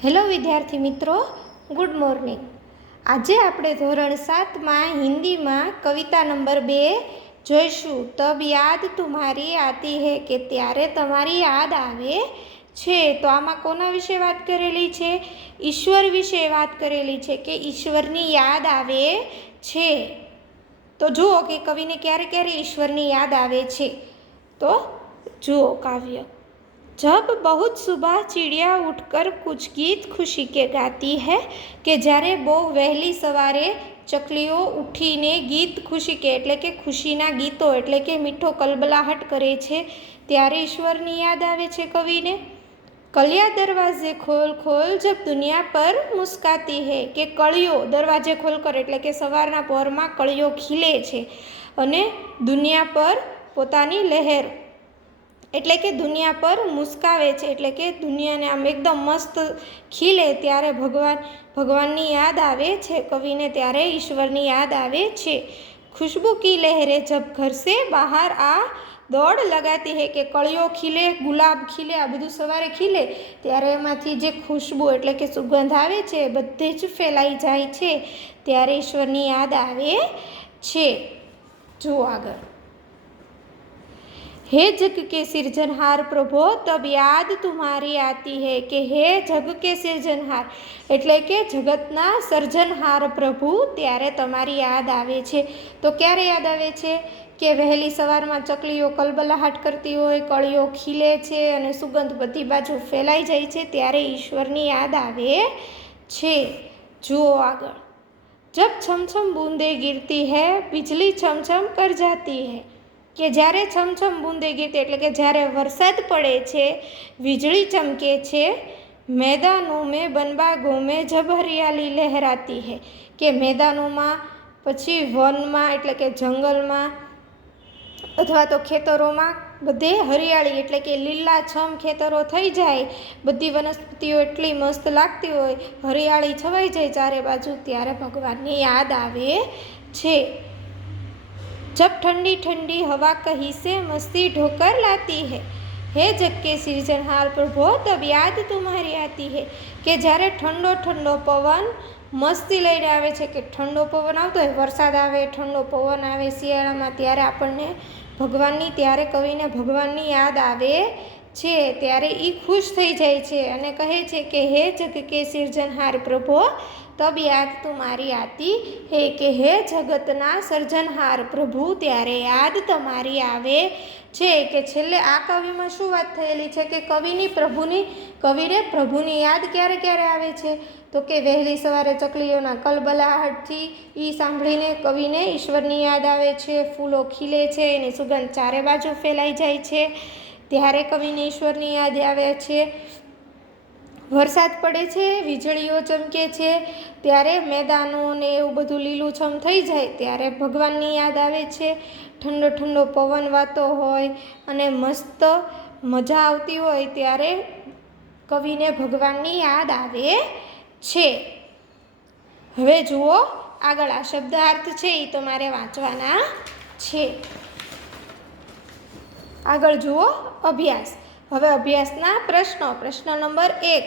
Hello વિદ્યાર્થી મિત્રો, good morning. આજે આપણે ધોરણ 7માં હિન્દીમાં કવિતા નંબર 2 જોઈશું. તબ યાદ તુમ્હારી આતી હૈ, કે ત્યારે તમારી યાદ આવે છે. તો આમાં કોના વિશે વાત કરેલી છે? ઈશ્વર વિશે વાત કરેલી છે કે ઈશ્વરની યાદ આવે છે. તો જુઓ કે કવિને ક્યારે ક્યારે ઈશ્વરની યાદ આવે છે. તો જુઓ કાવ્ય. जब बहुत सुबह चिड़िया उठकर कुछ गीत खुशी के गाती है, કે જ્યારે બહુ વહેલી સવારે ચકલીઓ ઉઠીને ગીત ખુશી કે એટલે કે ખુશીના ગીતો એટલે કે મીઠો કલબલાહટ કરે છે, ત્યારે ઈશ્વરની યાદ આવે છે કવિને. કલિયા દરવાજે ખોલ ખોલ જબ દુનિયા પર મુસ્કાતી હૈ, કે કળીઓ દરવાજે ખોલ કર એટલે કે સવારના પહોરમાં કળીઓ ખીલે છે અને દુનિયા પર પોતાની લહેર એટલે કે દુનિયા પર મુસ્કાવે છે, એટલે કે દુનિયાને આમ એકદમ મસ્ત ખીલે ત્યારે ભગવાનની યાદ આવે છે કવિને, ત્યારે ઈશ્વરની યાદ આવે છે. ખુશ્બુ કી લહેરે જબ ઘર સે બહાર આ દોડ લગાતી હૈ, કે કળીઓ ખીલે, ગુલાબ ખીલે, આ બધું સવારે ખીલે ત્યારે એમાંથી જે ખુશ્બુ એટલે કે સુગંધ આવે છે બધે જ ફેલાઈ જાય છે, ત્યારે ઈશ્વરની યાદ આવે છે. જુઓ આગળ. હે જગ કે સિરજનહાર પ્રભો તબ યાદ તુમ્હારી આતી હૈ, કે હે જગ કે સિરજનહાર એટલે કે જગતના સર્જનહાર પ્રભુ, ત્યારે તમારી યાદ આવે છે. તો ક્યારે યાદ આવે છે? કે વહેલી સવારમાં ચકલીઓ કલબલાહટ કરતી હોય, કળીઓ ખીલે છે અને સુગંધ બધી બાજુ ફેલાઈ જાય છે, ત્યારે ઈશ્વરની યાદ આવે છે. જુઓ આગળ. જબ છમછમ બૂંદે ગિરતી હૈ બિજલી છમછમ કર જાતી હૈ, કે જ્યારે છમછમ બૂંદે ગીરતી એટલે કે જ્યારે વરસાદ પડે છે, વીજળી ચમકે છે, મેદાનો મેં બનબાગો મેં જબ હરિયાળી લહેરાતી હૈ, કે મેદાનોમાં પછી વનમાં એટલે કે જંગલમાં અથવા તો ખેતરોમાં બધે હરિયાળી એટલે કે લીલાછમ ખેતરો થઈ જાય, બધી વનસ્પતિઓ એટલી મસ્ત લાગતી હોય, હરિયાળી છવાઈ જાય ચારે બાજુ, ત્યારે ભગવાનની યાદ આવે છે. जब ठंडी ठंडी हवा कहीं से मस्ती ढोकर लाती है, હે જગ કે સિરજનહાર પ્રભો તબ યાદ તુમ્હારી આતી હૈ, કે જ્યારે ઠંડો ઠંડો પવન મસ્તી લઈને આવે છે, કે ઠંડો પવન આવતો હોય, વરસાદ આવે, ઠંડો પવન આવે શિયાળામાં, ત્યારે આપણને ભગવાનની ત્યારે કવિને ભગવાનની યાદ આવે છે, ત્યારે એ ખુશ થઈ જાય છે અને કહે છે કે હે જગ કે સિરજનહાર પ્રભો તબ યાદ તુમ્હારી આતી હે, કે હે જગતના સર્જનહાર પ્રભુ, ત્યારે યાદ તમારી આવે છે. કે છેલ્લે આ કવિમાં શું વાત થયેલી છે કે કવિને પ્રભુની યાદ ક્યારે ક્યારે આવે છે? તો કે વહેલી સવારે ચકલીઓના કલબલાહટથી એ સાંભળીને કવિને ઈશ્વરની યાદ આવે છે, ફૂલો ખીલે છે, એની સુગંધ ચારે બાજુ ફેલાઈ જાય છે, ત્યારે કવિને ઈશ્વરની યાદ આવે છે. વરસાદ પડે છે, વીજળીઓ ચમકે છે, ત્યારે મેદાનો ને એવું બધું લીલુંછમ થઈ જાય, ત્યારે ભગવાનની યાદ આવે છે. ઠંડો ઠંડો પવન વાતો હોય અને મસ્ત મજા આવતી હોય, ત્યારે કવિને ભગવાનની યાદ આવે છે. હવે જુઓ આગળ. આ શબ્દાર્થ છે એ તમારે વાંચવાના છે. આગળ જુઓ અભ્યાસ. હવે અભ્યાસના પ્રશ્નો. પ્રશ્ન નંબર 1.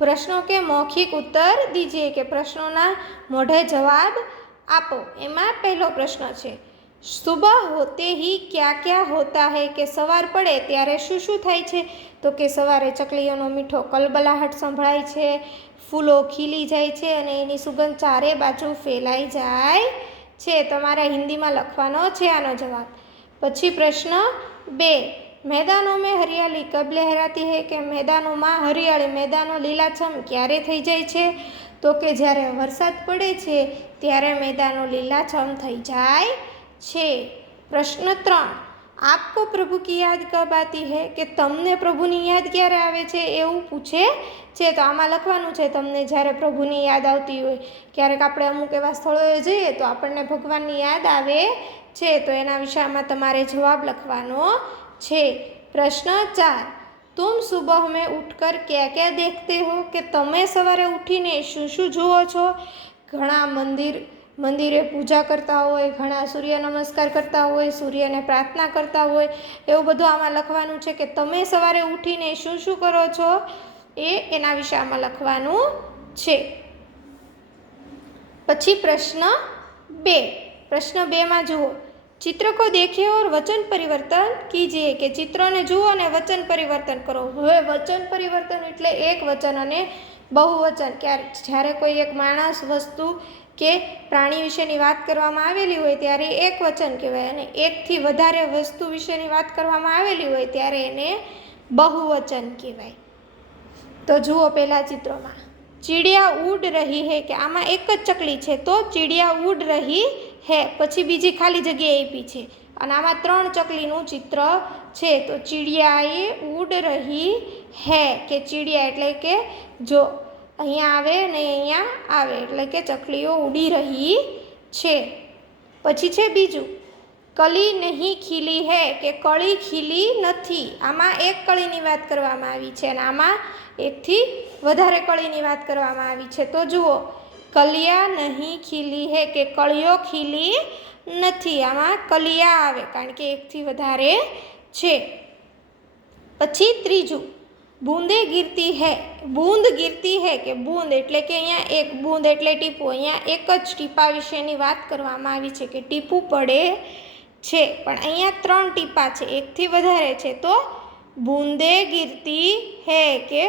પ્રશ્નો કે મૌખિક ઉત્તર દીજીએ, કે પ્રશ્નોના મોઢે જવાબ આપો. એમાં પહેલો પ્રશ્ન છે, સુબહ હોતે હી ક્યા ક્યા હોતા હૈ, કે સવાર પડે ત્યારે શું શું થાય છે? તો કે સવારે ચકલીઓનો મીઠો કલબલાહટ સંભળાય છે, ફૂલો ખીલી જાય છે અને એની સુગંધ ચારે બાજુ ફેલાઈ જાય છે. તમારે હિન્દીમાં લખવાનો છે આનો જવાબ. પછી પ્રશ્ન 2. मैदानों में हरियाली कब लहराती है, કે મેદાનોમાં હરિયાળી, મેદાનો લીલાછમ ક્યારે થઈ જાય છે? તો કે જ્યારે વરસાદ પડે છે ત્યારે મેદાનો લીલાછમ થઈ જાય છે. પ્રશ્ન 3. આપકો પ્રભુ કી યાદ કબ આતી હૈ, કે તમને પ્રભુની યાદ ક્યારે આવે છે એવું પૂછે છે. તો આમાં લખવાનું છે તમને જ્યારે પ્રભુની યાદ આવતી હોય. ક્યારેક આપણે અમુક એવા સ્થળોએ જઈએ તો આપણને ભગવાનની યાદ આવે છે, તો એના વિશે આમાં તમારે જવાબ લખવાનો છે. પ્રશ્ન 4. तुम सुबह में उठकर क्या क्या देखते हो, કે તમે સવારે ઉઠીને શું શું જુઓ છો? ઘણા મંદિરે પૂજા કરતા હોય, ઘણા સૂર્ય નમસ્કાર કરતા હોય, સૂર્યને પ્રાર્થના કરતા હોય, એવું બધું આમાં લખવાનું છે કે તમે સવારે ઉઠીને શું શું કરો છો એના વિશે આમાં લખવાનું છે। પછી પ્રશ્ન 2। प्रश्न 2 में जुओ, चित्र को देखिए और वचन परिवर्तन कीजिए। के चित्र ने जुओ और वचन परिवर्तन करो। हवे वचन परिवर्तन एटले एक वचन अने बहुवचन। ज्यारे कोई एक माणस, वस्तु के प्राणी विशेनी वात करवामां आवेली होय त्यारे एक वचन कहेवाय अने एक थी वधारे वस्तु विशेनी वात करवामां आवेली होय त्यारे एने बहुवचन कहेवाय। तो जुओ पहेला चित्रोमां, चिड़िया उड़ रही है। के आमां एक ज चकली छे तो चिड़िया उड़ रही है। पछी बीजी खाली जग्या आपी छे अने आमां 3 चकलीनुं चित्र छे। तो चिड़ियाए उड़ रही है। के चिड़िया एटले के जो अहींया आवे ने अहींया आवे एटले के चकलीओ उड़ी रही छे। पछी छे बीजું, कली नहीं खीली है। के कळी खीली नथी। आमां एक कळीनी वात करवामां आवी छे अने आमां एकथी वधारे कळीनी वात करवामां आवी छे। तो जुओ, कलिया नहीं खीली है। के कळीओ खीली नथी। आमां कलिया आवे कारण के एक थी वधारे छे। पछी त्रीजुं, बूंदे गिरती है। बूंद गिरती है। के बूंद एटले के अहींया एक बूंद एटले टीपू। अहींया एक ज टीपा विशेनी वात करवामां आवी छे के टीपू पड़े छे, पण अहींया 3 टीपा छे, एक थी वधारे छे। तो बूंदे गिरती है। के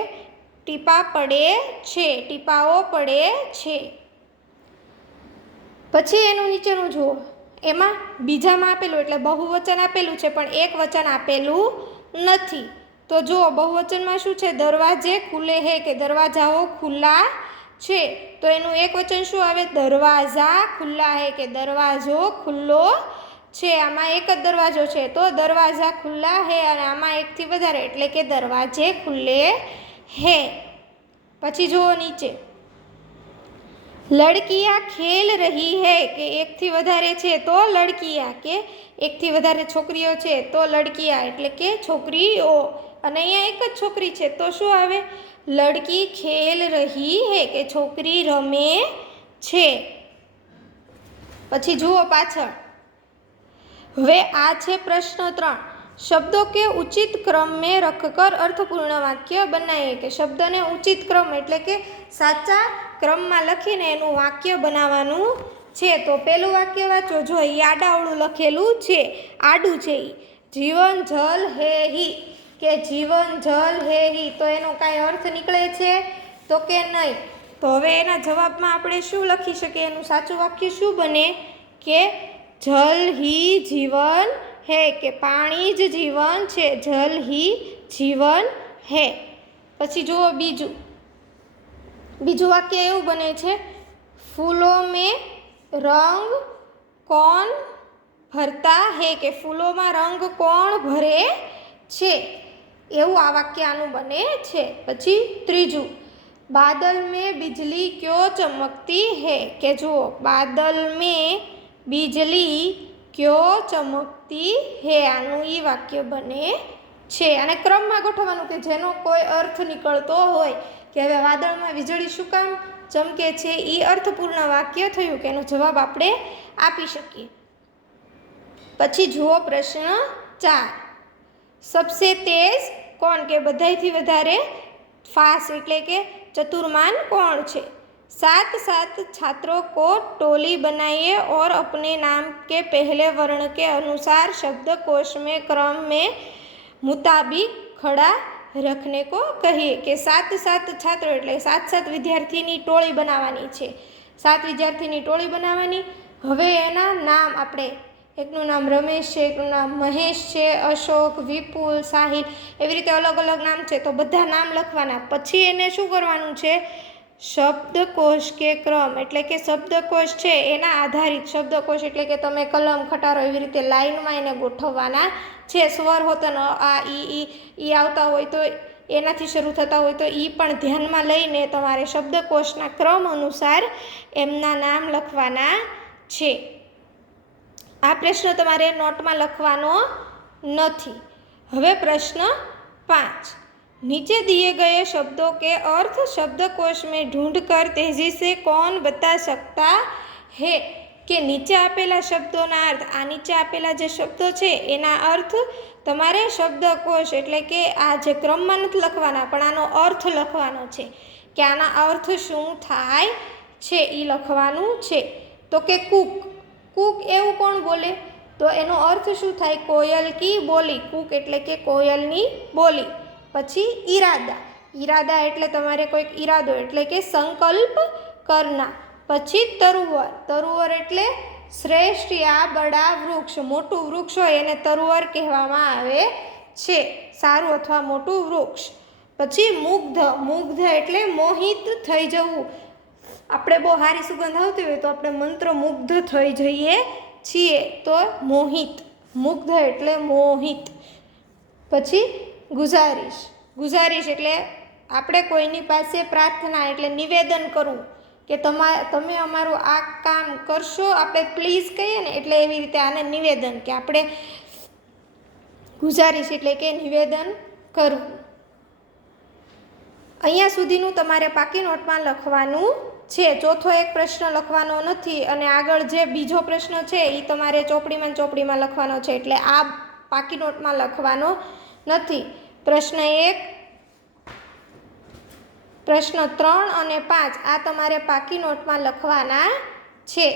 टीपा पड़े छे, टीपाओ पड़े छे। पछी एनुं नीचेनुं जुओ, एमां बीजामां आपेलुं एटले बहुवचन आपेलुं छे पण एक वचन आपेलुं नथी। तो जुओ बहुवचनमां शुं छे, दरवाजे खुले है। के दरवाजाओ खुला छे। तो एनुं एक वचन शुं आवे, दरवाजा खुला है। के दरवाजो खुल्लो छे। आमां एक ज दरवाजो छे तो दरवाजा खुला है अने आमां एक थी वधारे एटले के दरवाजे खुले है। पछी जुओ नीचे, लड़कियां खेल रही है। के एक थी वधारे छे तो लड़कियां। के एक थी वधारे छोकरीओ छे तो लड़कियां एटले के छोकरीओ। अने अहींया एक ज छोकरी छे तो शुं आवे, लड़की खेल रही है। के छोकरी रमे छे। पछी जुओ पाछळ, हवे आ छे प्रश्न 3। शब्दों के उचित क्रम में रखकर अर्थपूर्ण वाक्य बनाइए। के शब्द ने उचित क्रम एटले के साचा क्रम में लखीने एनुं वाक्य बनाववानुं छे। तो पहेलुं वाक्य वांचो। जो ई आडावळुं लखेलुं छे, आडुं छे। जीवन जल है ही। के जीवन जल है ही। तो एनो काई अर्थ निकळे छे तो के नहीं। तो हवे एना जवाबमां आपणे शुं लखी शकीए, एनुं साचुं वाक्य शुं बने के जल ही जीवन है। के पाणी ज जीवन छे, जल ही जीवन है। पछी जुओ बीजुं वाक्य एवुं बने छे, फूलों में रंग कौन भरता है। के फूलों में रंग कौन भरे छे, एवुं आ वाक्य आनुं बने छे। पछी त्रीजुं, बादल में बिजली क्यों चमकती है। के जुओ, बादल में बिजली क्यों चमकती है, आनुं ई वाक्य बने छे। अने क्रममां गोठववानुं के जेनो कोई अर्थ निकळतो होय के हवे वादळमां वीजળી शुं काम चमके छे, ई अर्थपूर्ण वाक्य थयुं के एनो जवाब आपणे आपी शकीए। पछी जुओ प्रश्न 4। सबसे तेज कौन। के बधाईथी वधारे फास्ट एटले के चतुर्मान कौन छे। 7 छात्रों को टोली बनाइए और अपने नाम के पहले वर्ण के अनुसार शब्दकोश में क्रम में मुताबिक खड़ा रखने को कहिए। के 7 छात्रों एटले 7 विद्यार्थीनी टोळी बनाववानी छे। 7 विद्यार्थीनी टोळी बनाववानी। हवे एना नाम आपणे, एकनुं नाम रमेश छे, एकनुं नाम महेश छे, अशोक, विपुल, साहिल, एवी रीते अलग अलग नाम छे तो बधा नाम लखवाना। पछी एने शुं करवानुं छे, शब्दकोश के क्रम एटले के शब्दकोश छे एना आधारित शब्दकोश एटले के तमे कलम खटारो एवी रीते लाइन में एने गोठववाना छे। स्वर होता न आ ई आवता होय तो एनाथी शरू थता होय तो ई पण ध्यानमां लईने तमारे शब्दकोशना क्रम अनुसार एमना नाम लखवाना छे। आ प्रश्न तमारे नोटमां लखवानो नथी। हवे प्रश्न 5। नीचे दिए गए शब्दों के अर्थ शब्दकोश में ढूंढकर तेजी से कौन बता सकता है। के नीचे आपेला शब्दोना अर्थ, आ नीचे आपेला जे शब्दों छे एना अर्थ તમારે શબ્દકોશ એટલે કે આ જે ક્રમમાં નથી લખવાના પણ આનો અર્થ લખવાનો છે કે આના અર્થ શું થાય છે એ લખવાનું છે. તો કે કૂક, કૂક એવું કોણ બોલે? તો એનો અર્થ શું થાય? કોયલ કી બોલી. કૂક એટલે કે કોયલની બોલી. પછી ઈરાદા, ઈરાદા એટલે તમારે કોઈક ઈરાદો એટલે કે સંકલ્પ કરના. પછી તરુવર, તરુવર એટલે શ્રેષ્ઠ યા બડા વૃક્ષ, મોટું વૃક્ષ હોય એને તરુવર કહેવામાં આવે છે, સારું અથવા મોટું વૃક્ષ. પછી મુગ્ધ, મુગ્ધ એટલે મોહિત થઈ જવું. આપણે બહુ સારી સુગંધ આવતી હોય તો આપણે મંત્રમુગ્ધ થઈ જઈએ છીએ, તો મોહિત, મુગ્ધ એટલે મોહિત. પછી ગુજારિશ, ગુજારિશ એટલે આપણે કોઈની પાસે પ્રાર્થના એટલે નિવેદન કરવું કે તમે અમારું આ કામ કરશો, આપણે પ્લીઝ કહીએ ને એટલે એવી રીતે આને નિવેદન કે આપણે ગુજારિશ એટલે કે નિવેદન કરવું. અહીંયા સુધીનું તમારે પાકી નોટમાં લખવાનું છે. ચોથો એક પ્રશ્ન લખવાનો નથી અને આગળ જે બીજો પ્રશ્ન છે એ તમારે ચોપડીમાં લખવાનો છે, એટલે આ પાકી નોટમાં લખવાનો નથી. પ્રશ્ન 1, પ્રશ્ન 3 અને 5 આ તમારે પાકી નોટમાં લખવાના છે.